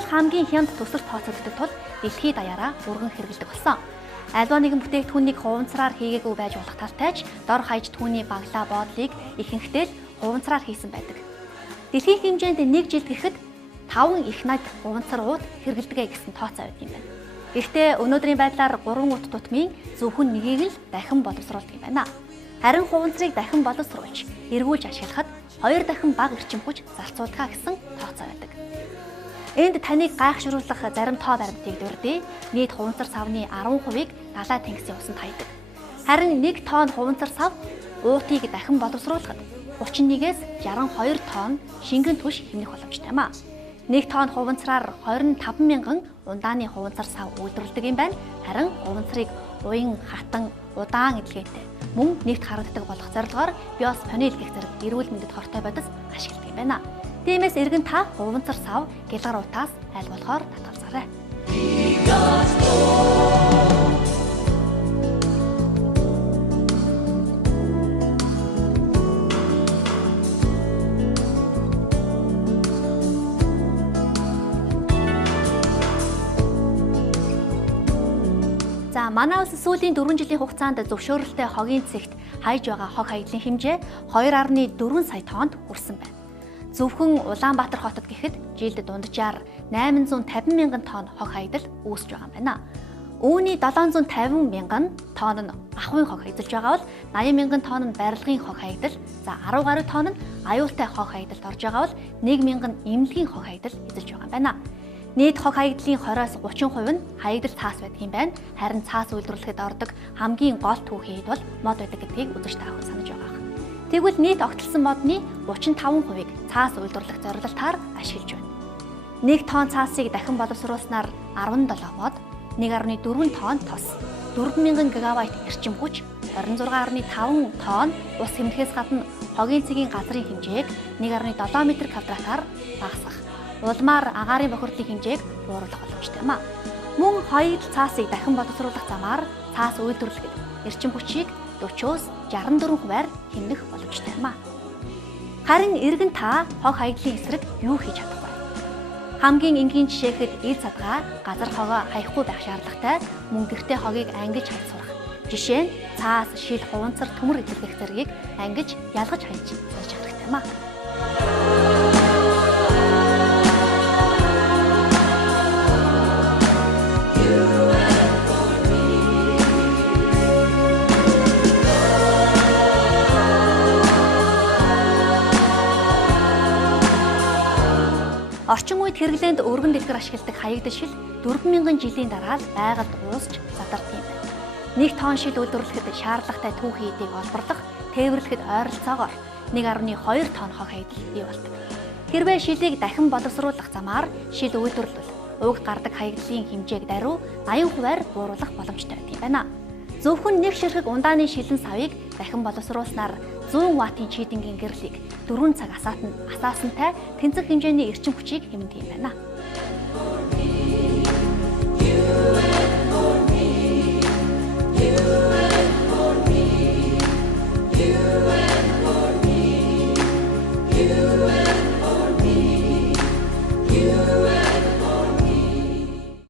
бол хамгийн хямд төсөлд тооцогддог тул дэлхийд даяараа өргөн хэрэглэдэг болсон. Альва нэгэн бүтээгдэхүүнийг хуванцраар хийгээгүй байж болох талтай ч дор хаяж түүний баглаа боодлыг ихэнхдээ л хуванцраар хийсэн байдаг. Дэлхийн хэмжээнд нэг жилд гэхэд 5 их над хуванцар ууд хэрэглэдэг гэсэн тооцоо байдаг юм байна. Гэхдээ өнөөдрийн байдлаар 3 ут тутмын зөвхөн нэгийг л дахин боловсруулдаг юм байна. Харин хуванцрыг дахин боловсруулж, эргүүлж ашиглахад 2 дахин бага эрчим хүч зарцуулдаг гэсэн тооцоо байдаг. Энд таныг гайхшруулах зарим тоо баримтыг дурдъя. Нийт хуванцар савны 10%-ийг далай тэнгисийн усанд хаядаг. Харин 1 тонн хуванцар сав уутыг дахин боловсруулахад 31-ээс 62 тонн шингэн түш хэмнэх боломжтой юм а. 1 тонн хуванцраар 25 мянган ундааны хуванцар сав үйлдвэрлэдэг юм байна. Харин хуванцрыг уян, хатан, удаан эдлгээтэй мөн нэгт харагддаг болгох зорилгоор биоспонил гэх зэрэг эрүүл мэндэд хортой бодис ашигладаг юм байна. Тиймээс эргэн та хуванцар сав гэлгар утаас аль болохоор татгалзаарай. За манай улс сүүлийн 4 жилийн хугацаанд зөвшөөрөлтэй хогийн цэгт хайж байгаа хог хаягдлын хэмжээ 2.4 сая тоннд хүрсэн байна. Зөвхөн Улаанбаатар хотод гэхэд жилд дунджаар 850 мянган тонн хог хаягдал үүсэж байгаа юм байна. Үүний 750 мянган тонн нь ахуйн хог хаягдалж байгаа бол 80 мянган тонн нь барилгын хог хаягдал, за 10 гаруй тонн нь аюултай хог хаягдалд орж байгаа бол 1 мянган эмнэлгийн хог хаягдал эзэлж байгаа юм байна. Нийт хог хаягдлын 20-аас 30% нь хаягдал цаас байдаг юм байна. Харин цаас үйлдвэрлэхэд ордог хамгийн гол түүхийд бол мод байдаг гэдгийг үзэж та бүхэн санаж байгаа. Тэгвэл нийт огтлсон модны 35%-ийг цаас үйлдвэрлэх зорилтоор ашиглаж байна. 1 тонн цаасыг дахин боловсруулснаар 17 мод, 1.4 тонн тос, 4000 гигабайт эрчим хүч, 26.5 тонн ус хэмнэхээс гадна хогийн цэгийн газрын хэмжээг 1.7 м²-аар багасгах, улмаар агаарын бохирдлын хэмжээг бууруулах боломжтой юм а. Мөн хоёрдол цаасыг дахин боловсруулах замаар цаас үйлдвэрлэхэд эрчим хүчийг 40-оос 64%-аар хэмнэх боломжтой юм а. Харин эргэн та хог хаягдлын эсрэг юу хийж чадах вэ? Хамгийн энгийн жишээхэд ил цадгаа газар хогоо хаяхгүй байх шаардлагатай мөн гэртээ хогийг ангиж хайж сурах. Жишээ нь цаас, шил, хуванцар, төмөр эзлэх зэргийг ангиж ялгаж хайж сурч хэрэгтэй юм а. Орчин үед хэрэглээнд өргөн дэлгэр ашигладаг хаягдал шил 4000 жилийн дараа л байгальд уусч задардаг юм байна. 1 тонн шил үйлдвэрлэхэд шаардлагатай түүхий эдийг олборлох, тээвэрлэхэд ойролцоогоор 1.2 тонн хог хаягдал бий болдог. Хэрвээ шилийг дахин боловсруулах замаар шил үйлдвэрлэвэл уг гардаг хаягдлын хэмжээг даруй 80%-аар бууруулах боломжтой байдаг юм байна. Зөвхөн нэг ширхэг ундааны шилэн савыг дахин боловсруулснаар 100 ваттын чийдингийн гэрлийг 4 цаг асаатантай тэнцэх хэмжээний эрчим хүчийг хэмнэдэг юм байна.